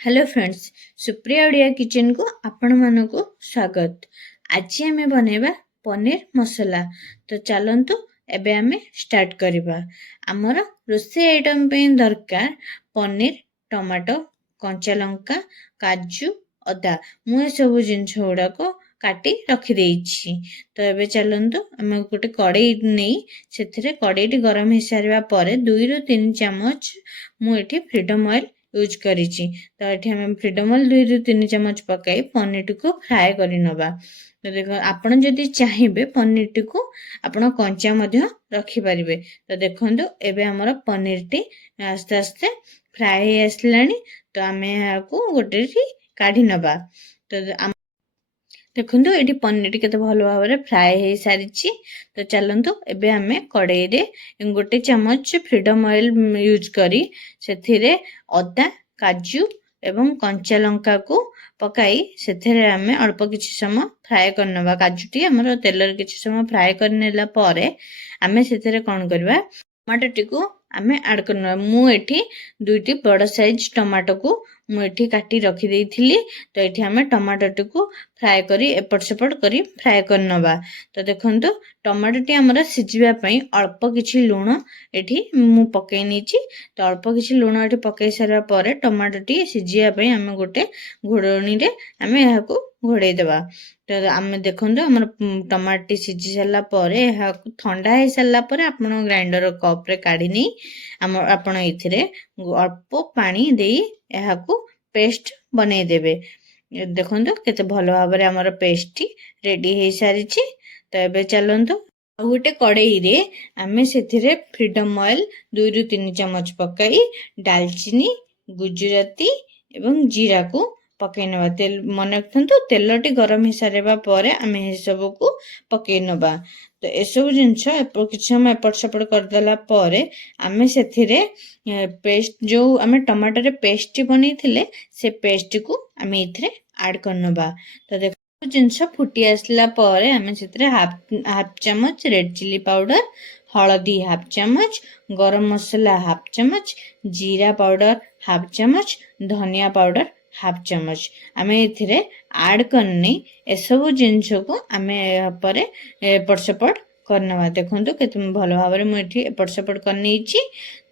Hello friends, Supriya Odia kitchen को आपण मानक स्वागत। आज आम बनैबा पनीर मसला। तो चलतु एबे आमे स्टार्ट करिबा। आमर रोसे आइटम पे दरकार पनीर, टमाटो, कंचा लंका, काजू, अदा। मु सब जिनस गुड़ाक काटी रखी देइछि। तो एबे चलतु आम गोटे कड़ाई नहीं से कड़ाई गरम हो सारा पर 2 ରୁ 3 चामच मुझे फ्रीडम ऑयल यूज करिछि। तो ये आम फ्रीडम ऑयल 2 ରୁ 3 चामच पकाई पनीर को फ्राए कर नवा। तो देखो आपण जदि चाहिए पनीर को आपण कंचा रखिपारे। तो देखो एबे हमर पनीर टी आस्ते आस्ते फ्राए हो आसलानी। तो आम को गोटे काढ़ी नवा। तो देखो ये पनीर केते भल भाव फ्राए हो सारी। तो चलतु एबे आमे कड़ाई रे गोटे चामच फ्रीडम ऑयल यूज करी से अदा, काजू एवं कंचा लंका को पकाई से आमे अल्प किछि समय फ्राए करनवा। काजूटी हमर तेलर किछि समय फ्राए करनेला परे आमे सेथरे कोन करबा, टमाटो टी को आमे ऐड करनवा। मु एठी 2टी बड़ साइज टमाटो को मु एठी काटी रखी देइथिली। तो एठी आमे टमाटो टी को फ्राए करी एपट सेपट करी फ्राए करनवा। तो देखंतु टमाटो टी हमरा सिजिबा पई अल्प किछि लूण एठी मु पकाई नीची। तो अल्प किछि लूण एठी पकाई सारा परे टमाटो टी सिजिबा पई आमे गोटे घोड़णी रे आमे एहा को घोड़े देबा। तो आमे देखंतु हमर टमाटो टी सिजी साला परे एहा को ठंडा हे साला परे आपण ग्राइंडर कप रे काढी नै आपण एथिरे अल्प पानी देई एहा को पेस्ट बनै देबे। देखंतु केते भलो भाबरे हमर पेस्ट रेडी हे सारी छी। तो एबे चलंतु गोटे कड़ाई रे आमे सेथिरे फ्रीडम ऑयल 2 ରୁ 3 चामच पकाई दालचीनी, गुजराती एवं जीरा को पकाई नवा। तेल मन रखंतु तेलटी गरम हो सारा परे आमे ए सब को पकाई नवा। तो ए सब जिंस किछ समय एपट सेपट करदेला परे आमे सेथिरे पेस्ट जो आमे टमाटर रे पेस्ट बनैथिले से पेस्ट को आमे इथरे ऐड करनबा। तो देखो जिंस फुटी आसला परे आमे सेथिरे हाफ चामच रेड चिली पाउडर, हळदी हाफ चामच, गरम मसला हाफ चामच, जीरा पाउडर हाफ चामच, धनिया पाउडर हाफ चामच आमे इथिरे ऐड करनी। ए सब जिंस को आमे परे एपट सेपट करनवा। देखंतु केते भलो भाबरे मु एठी एपट सेपट करनीची।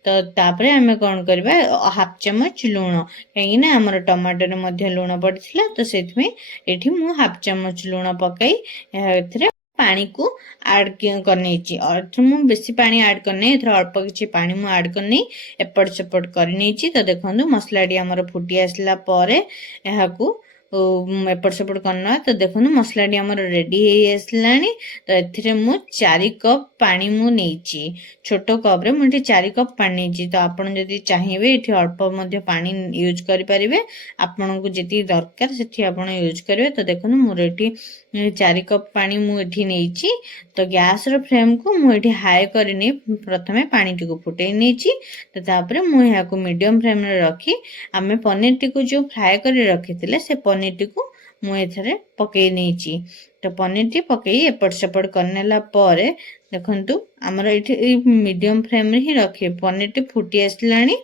तो तापरे आमे कोन करबा, हाफ चामच लूण कहिना हमर टमाटर मध्ये लूण पड़थिला। तो सेथमे एठी मु हाफ चामच लूण पकाई एथिरे पानी को ऐड करनीची। और मु बेसी पानी ऐड करने एथरा अल्प किछि पानी मु ऐड करनी एपट सेपट करनीची। तो देखंतु मसलाडी हमर फुटी आसला परे एहा को एपट सेपट करना। तो देखो मसलाटी हमर रेडी हो आसलानी। तो एथिरे मु 4 कप पानी मु नेची। छोटो कप रे मु 4 कप पानी नेची। तो आपण जदि चाहिबे एठी अल्प मध्ये पानी यूज करि परिबे। आपण को जेति दरकार सेठी आपण यूज करिवे। तो देखो मोर एठी 4 कप पानी मु एठी नेची। तो गैस रो फ्लेम को मु एठी हाई करनी प्रथमे पानी टी को फुटै नेची। तो तापरे मु एहा को मीडियम फ्लेम रे रखी आमे पनीर टी को जो फ्राई करि रखितिले से पनीर टी को मु एथरे पकई नेची। तो पनीर टी पकई एपट सेपट करनेला परे देखंतु हमर एठी मीडियम फ्लेम रे ही रखी पनीर टी फुटी आसलानी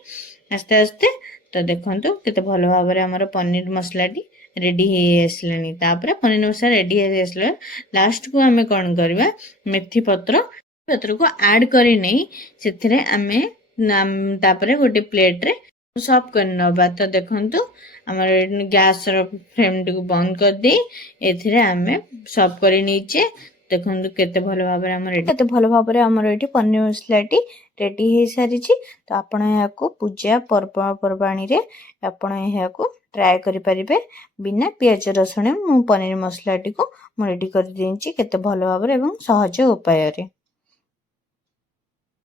आस्ते आस्ते। तो देखंतु केते भलो भाबरे हमर पनीर मसला टी रेडी हो आसलानी। तापरे पनीर मसला रेडी हो आसला लास्ट को आमे कोन करबा, मेथी पत्र को ऐड करी नै सेथिरे आमे तापरे गोटे प्लेट रे सर्व करनबा। तो देखंतु हमर गैस रो फ्लेम टी को बंद कर दे एथिरे आमे सर्व करी नीचे। देखंतु केते भलो भाबरे हमर एठी पनीर मसलाटी रेडी हो सारी छी। तो आपण एहा को पूजा पर्वणी रे आपण एहा को ट्राई करि परिबे बिना प्याज रसुण। मु पनीर मसलाटी को मु रेडी कर देछि केते भलो भाबरे एवं सहज उपाय रे।